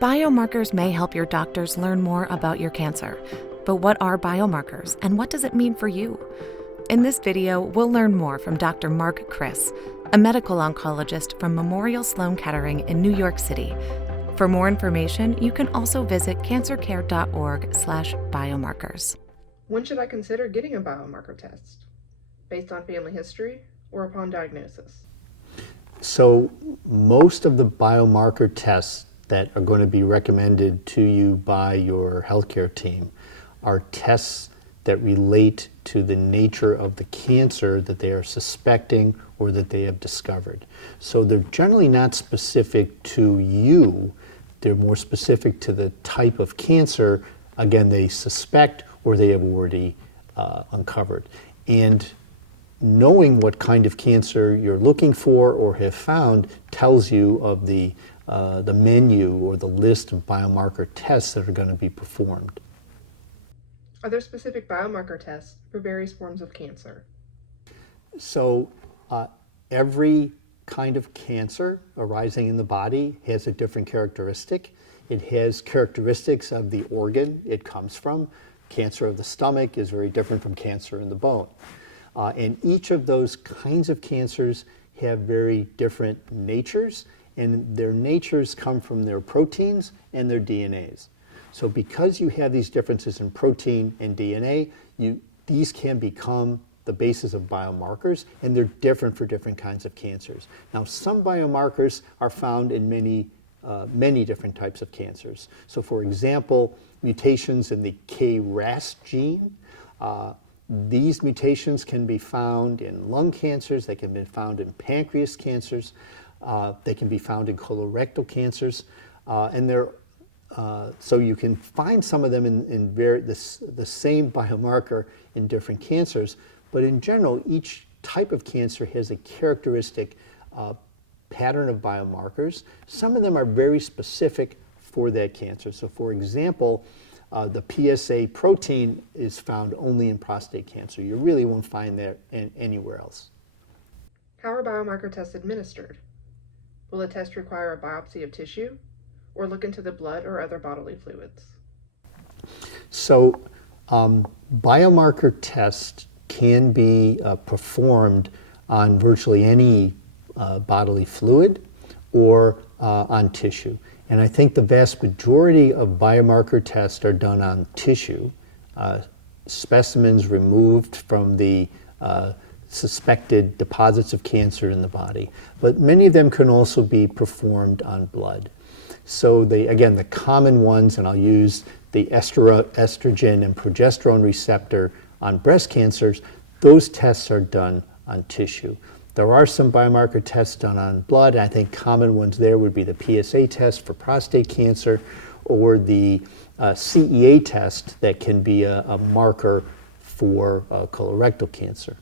Biomarkers may help your doctors learn more about your cancer. But what are biomarkers and what does it mean for you? In this video, we'll learn more from Dr. Kris, a medical oncologist from Memorial Sloan Kettering in New York City. For more information, you can also visit cancercare.org/biomarkers. When should I consider getting a biomarker test? Based on family history or upon diagnosis? So most of the biomarker tests that are going to be recommended to you by your healthcare team are tests that relate to the nature of the cancer that they are suspecting or that they have discovered. So they're generally not specific to you. They're more specific to the type of cancer, again, they suspect or they have already uncovered. And knowing what kind of cancer you're looking for or have found tells you of the menu or the list of biomarker tests that are going to be performed. Are there specific biomarker tests for various forms of cancer? So every kind of cancer arising in the body has a different characteristic. It has characteristics of the organ it comes from. Cancer of the stomach is very different from cancer in the bone. And each of those kinds of cancers have very different natures, and their natures come from their proteins and their DNAs. So because you have these differences in protein and DNA, these can become the basis of biomarkers, and they're different for different kinds of cancers. Now, some biomarkers are found in many different types of cancers. So for example, mutations in the KRAS gene, these mutations can be found in lung cancers, they can be found in pancreas cancers, they can be found in colorectal cancers, so you can find some of them in the same biomarker in different cancers, but in general, each type of cancer has a characteristic pattern of biomarkers. Some of them are very specific for that cancer. So for example, the PSA protein is found only in prostate cancer. You really won't find that anywhere else. How are biomarker tests administered? Will a test require a biopsy of tissue or look into the blood or other bodily fluids? So biomarker tests can be performed on virtually any bodily fluid or on tissue. And I think the vast majority of biomarker tests are done on tissue, specimens removed from the suspected deposits of cancer in the body. But many of them can also be performed on blood. So again, the common ones, and I'll use the estrogen and progesterone receptor on breast cancers, those tests are done on tissue. There are some biomarker tests done on blood. I think common ones there would be the PSA test for prostate cancer or the CEA test that can be a marker for colorectal cancer.